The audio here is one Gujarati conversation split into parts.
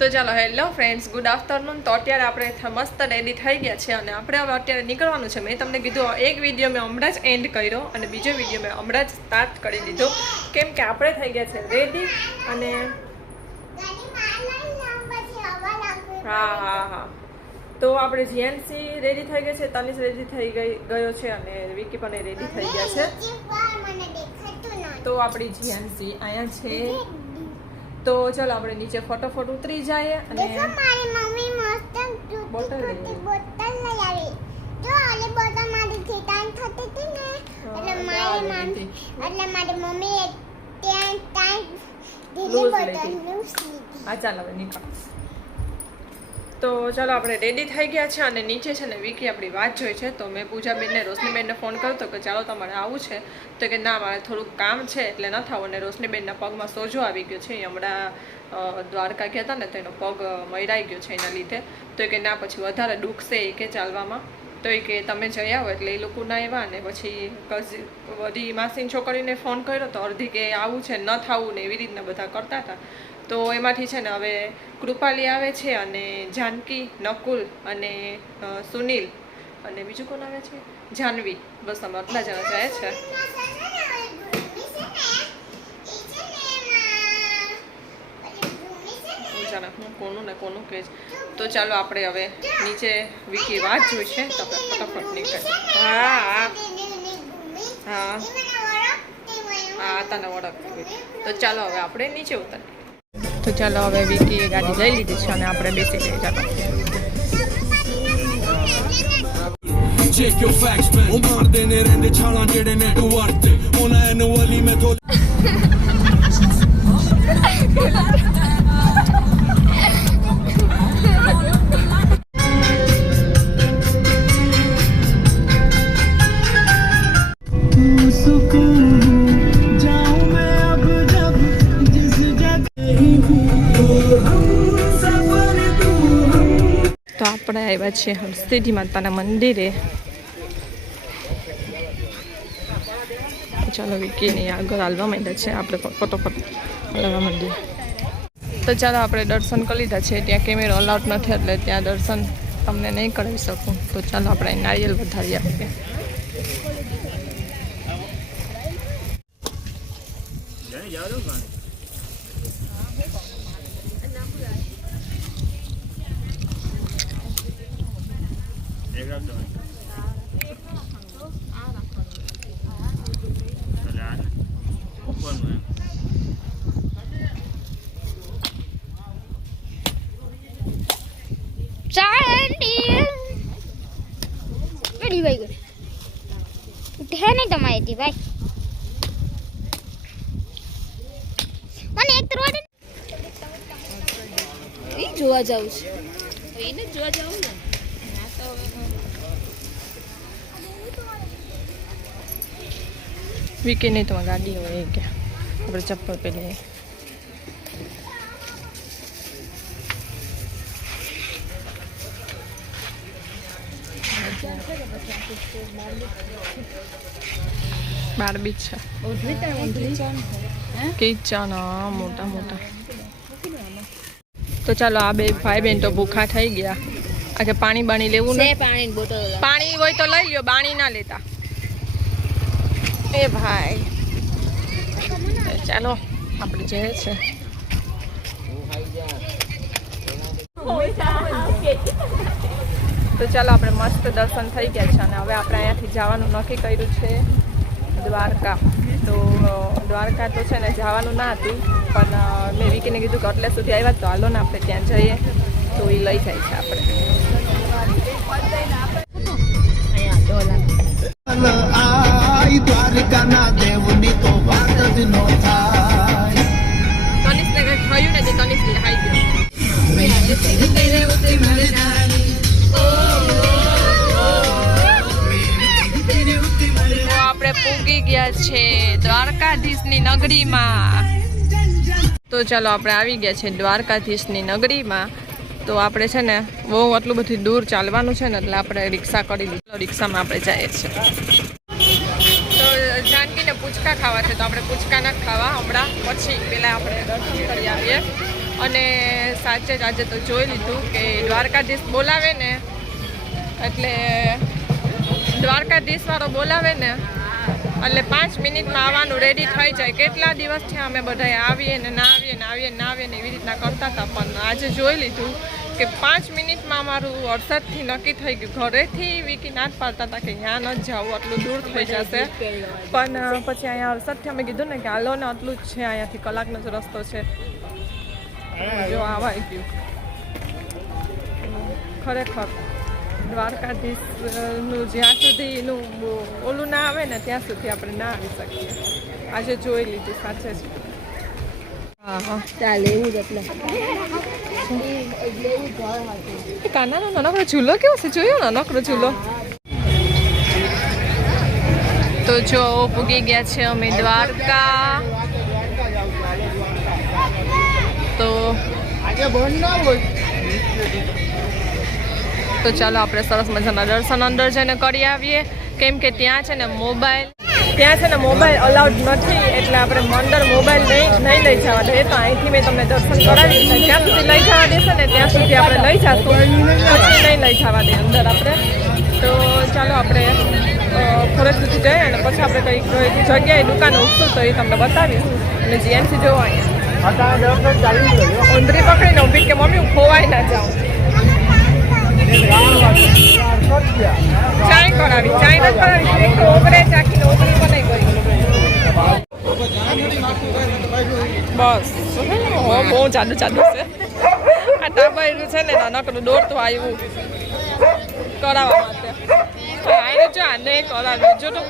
તો ચાલો હેલો ફ્રેન્ડ્સ, ગુડ આફ્ટરનૂન. તો અત્યારે આપણે મસ્ત રેડી થઈ ગયા છે અને આપણે હવે અત્યારે નીકળવાનું છે. મેં તમને કીધું એક વિડીયો મેં હમણાં જ એન્ડ કર્યો અને બીજો વિડીયો મેં હમણાં જ સ્ટાર્ટ કરી દીધો, કેમ કે આપણે થઈ ગયા છે રેડી. અને હા તો આપણે જીએનસી રેડી થઈ ગઈ છે, તનિષ રેડી થઈ ગયો છે અને વિકી પણ રેડી થઈ ગયા છે. તો આપણી જીએનસી અહીંયા છે. તો ચલો આપણે નીચે ફટાફટ ઉતરી જઈએ અને મારી મમ્મી મસ્ત બોટલ લઈ આવી. જો ઓલી બોટલ મારી થીટાન થતી હતી ને, એટલે મારી મમ્મી ત્યાં ઢીલી બોટલ લૂઝ લીધી. હા ચાલો હવે નીકળ. તો ચાલો આપણે રેડી થઈ ગયા છે અને નીચે છે ને વિકી આપણી વાત જોઈ છે. તો મેં પૂજાબેનને રોશનીબેનને ફોન કર્યો હતો કે ચાલો તમારે આવું છે. તો કે ના, મારે થોડુંક કામ છે એટલે ન થાવ. અને રોશનીબેનના પગમાં સોજો આવી ગયો છે. હમણાં દ્વારકા ગયા હતા ને તો એનો પગ મયરાઈ ગયો છે એના લીધે. તો કે ના, પછી વધારે દુખશે એ કે ચાલવામાં. તો એ કે તમે જઈ આવો. એટલે એ લોકો ના આવ્યા ને પછી બધી માસીની છોકરીને ફોન કર્યો તો અડધી કે આવું છે, ન થવું ને એવી રીતના બધા કરતા હતા. તો એમાંથી છે ને હવે કૃપાલી આવે છે અને જાનકી, નકુલ અને સુનિલ અને બીજું કોણ આવે છે? જાનવી. બસ અમે આટલા જણા જાય છે. હું કોનું ને કોનું કહે છે. તો ચાલો આપણે હવે નીચે વિકી વાત જોઈ છે તો આપણે ફટાફટ નીકળે. હા તને ઓળખ. તો ચાલો હવે આપણે નીચે ઉતરીએ. તો ચાલો હવે વિકીએ ગાડી લઈ લીધી છે અને આપણે બેસી ગઈએ. ચાલો Check your facts, man. ਉਹ ਮਾਰਦੇ ਨੇ ਰਹਿੰਦੇ ਛਾਲਾਂ ਜਿਹੜੇ ਨੈਟਵਰਕ ਤੇ ਉਹਨਾਂ ਐਨੂਅਲੀ ਮੈਂ ਤੋਂ તો આપણે આવ્યા છીએ હરસિદ્ધિ માતાના મંદિરે. ચાલો વિકીને આગળ હાલવા માંડ્યા છે, આપણે ફટોફટ હાલવા માંડીએ. તો ચાલો આપણે દર્શન કરી લીધા છે. ત્યાં કેમેરો અલાઉડ નથી એટલે ત્યાં દર્શન તમને નહીં કરાવી શકું. તો ચાલો આપણે નારિયેલ વધારી આપીએ. તમારી ભાઈ મને એક રોડ જોવા જાવ છે. એને જોવા જાવ ને. વિકી નહીં તો ગાડી હોય કે આપણે ચપ્પલ પહેરીએ. બાર બીચ છે, કિચન મોટા મોટા. તો ચાલો આ બે ભાઈ બહેન તો ભૂખા થઈ ગયા. આજે પાણી બાણી લેવું ને, પાણીની બોટલ પાણી હોય તો લઈ લ્યો, બાણી ના લેતા. એ ભાઈ ચાલો આપણે જઈએ છે. તો ચાલો આપણે મસ્ત દર્શન થઈ ગયા છે અને હવે આપણે અહીંયાથી જવાનું નક્કી કર્યું છે દ્વારકા. તો દ્વારકા તો છે ને જવાનું ના હતું, પણ મેં વિકીને કીધું કે એટલે સુધી આવ્યા તો હાલો ને આપણે ત્યાં જઈએ. તો એ લઈ જાય છે આપણે. તનિષને કંઈક થયું ને તે તનિષ હાઈ ગયો. આપણે પૂગી ગયા છે દ્વારકાધીશની નગરીમાં. તો ચાલો આપણે આવી ગયા છે દ્વારકાધીશની નગરીમાં. તો આપણે છે ને બહુ આટલું બધું દૂર ચાલવાનું છે ને એટલે આપણે રિક્ષા કરી લીધું. રિક્ષામાં આપણે જઈએ છીએ. તો જાનકીને પૂચકા ખાવા છે તો આપણે પૂચકા ના ખાવા હમણાં, પછી પહેલાં આપણે દર્શન કરી આવીએ. અને સાચે જ આજે તો જોઈ લીધું કે દ્વારકાધીશ બોલાવે ને એટલે દ્વારકાધીશવાળો બોલાવે ને એટલે 5 મિનિટમાં આવવાનું રેડી થઈ જાય. કેટલા દિવસથી અમે બધા આવીએ ને ના આવીએ ને આવીએ ને આવીએ ને એવી રીતના કરતા હતા, પણ આજે જોઈ લીધું કે 5 મિનિટમાં અમારું વરસાદથી નક્કી થઈ ગયું. ઘરેથી વિકી ના જ પાડતા હતા કે ત્યાં ન જાવું, આટલું દૂર થઈ જશે, પણ પછી અહીંયા વરસાદથી અમે કીધું ને કે હાલો ને આટલું જ છે, અહીંયાથી કલાકનો જ રસ્તો છે. જો આવાઈ ગયું. ખરેખર દ્વારકાધીશનું જ્યાં સુધી એનું ઓલું ના આવે ને ત્યાં સુધી આપણે ના આવી શકીએ. આજે જોઈ લીધું સાચે જ. હા હા ચાલે એવું જ એટલે કાનાનો નાનકડો ઝૂલો કેવો છે, જોયો નાનકડો ઝૂલો. તો જો પૂગી ગયા છે અમે દ્વારકા. તો ચાલો આપણે સરસ મજાના દર્શન અંદર જઈને કરી આવીએ, કેમ કે ત્યાં છે ને મોબાઈલ અલાઉડ નથી, એટલે આપણે અંદર મોબાઈલ નહીં લઈ જવા દે. તો અહીંથી મેં તમને દર્શન કરાવી દીધા. જ્યાં સુધી લઈ જવા દેશે ને ત્યાં સુધી આપણે લઈ જશું, પછી નહીં લઈ જવા દે અંદર આપણે. તો ચાલો આપણે ફોરેસ્ટ સુધી જઈએ અને પછી આપણે કંઈક જગ્યાએ દુકાન ઉઠશું તો એ તમને બતાવીશું. અને જીએમસી જોવા અહીંયા ઊંધરી પકડીને ઊભી કે મમ્મી હું ખોવાઈ ના જાઉં. ચાય કરાવી, ચાય નથી કરાવી, એક તો ઓગરે ચાખીને ઓગળી બનાવી ગઈ. બસ બહુ જાડું છે. આ ટાબાયરું છે ને નાનકડું દોડતું આવ્યું કરાવવા માટે. આને જો આને કરાવ્યું જો તો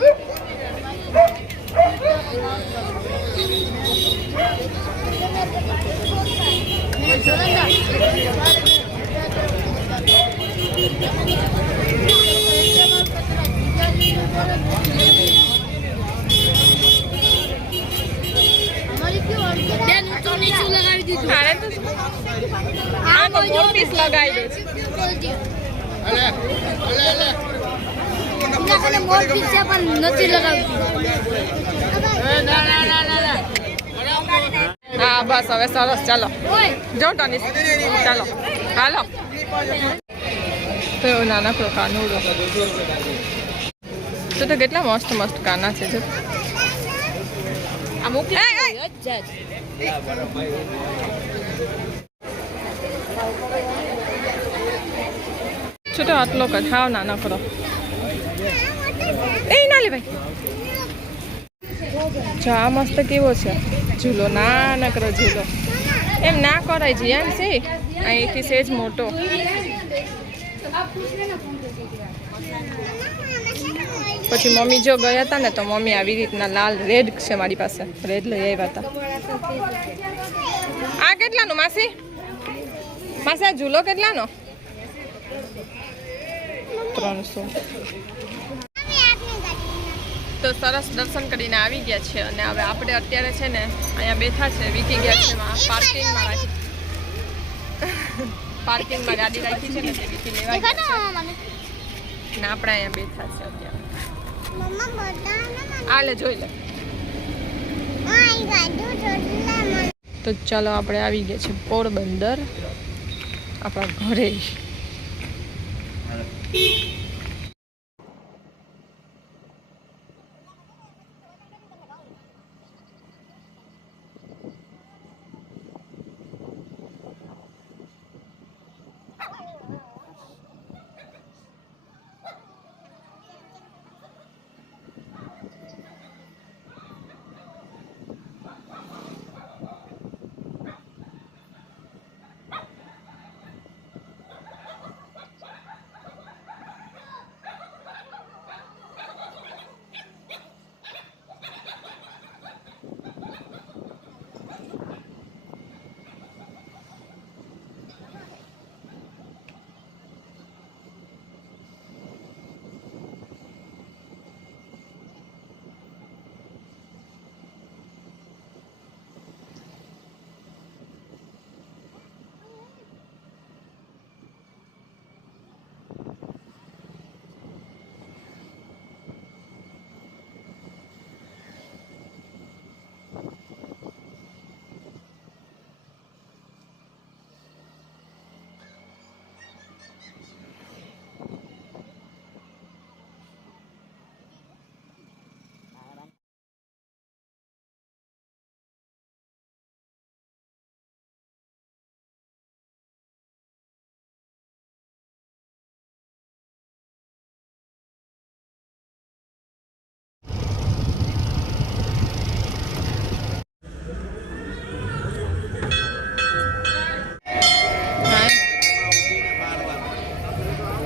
મોરપીસ લગાવી હા બસ હવે સરસ. ચાલો જો ટનીસ ચાલો હાલો. તો નાનકડો કાનુડો તો કેટલા મસ્ત મસ્ત કાના છે. જો અમુક છોટો આટલો કથાવ નાનકડો એ ના લે ભાઈ. જો આ મસ્ત કેવો છે ઝૂલો, નાનકડો ઝૂલો. એમ ના કરાય છે એમ છે, અહીંથી સેજ મોટો. પછી મમ્મી જો ગયા હતા ને તો મમ્મી આવી રીતના લાલ રેડ છે મારી પાસે, રેડ લઈ આવ્યા હતા. આ કેટલાનો માસી? માસી આ ઝૂલો કેટલાનો? 300. તો સરસ દર્શન કરીને આવી ગયા છે અને હવે આપણે અત્યારે છે ને અહીંયા બેઠા છે. વીકી ગયા છે પાર્કિંગમાં ગાડી રાખી છે ને તે વીકી લેવા ગયા છે ને આપણે અહીંયા બેઠા છે અત્યારે. આ લે જોઈ લે. તો ચાલો આપણે આવી ગયા છે પોરબંદર આપણા ઘરે.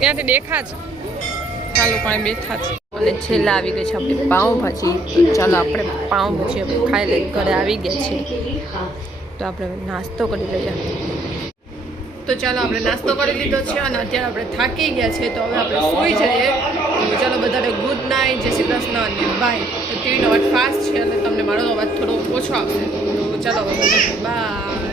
ત્યાંથી દેખા જ ચાલો પણ બેઠા છે અને છેલ્લા આવી ગઈ છે આપણી પાઉંભાજી. તો ચાલો આપણે પાઉંભાજી આપણે ખાઈ લઈએ. ઘરે આવી ગયા છે તો આપણે નાસ્તો કરી લઈએ. તો ચાલો આપણે નાસ્તો કરી લીધો છે અને અત્યારે આપણે થાકી ગયા છે તો હવે આપણે સૂઈ જઈએ. તો ચાલો બધાને ગુડ નાઇટ, જય શ્રી કૃષ્ણ અને બાય. તો ટીવીનો અવાજ ફાસ્ટ છે અને તમને મારો અવાજ થોડો ઓછો આવશે. તો ચાલો હવે બાય.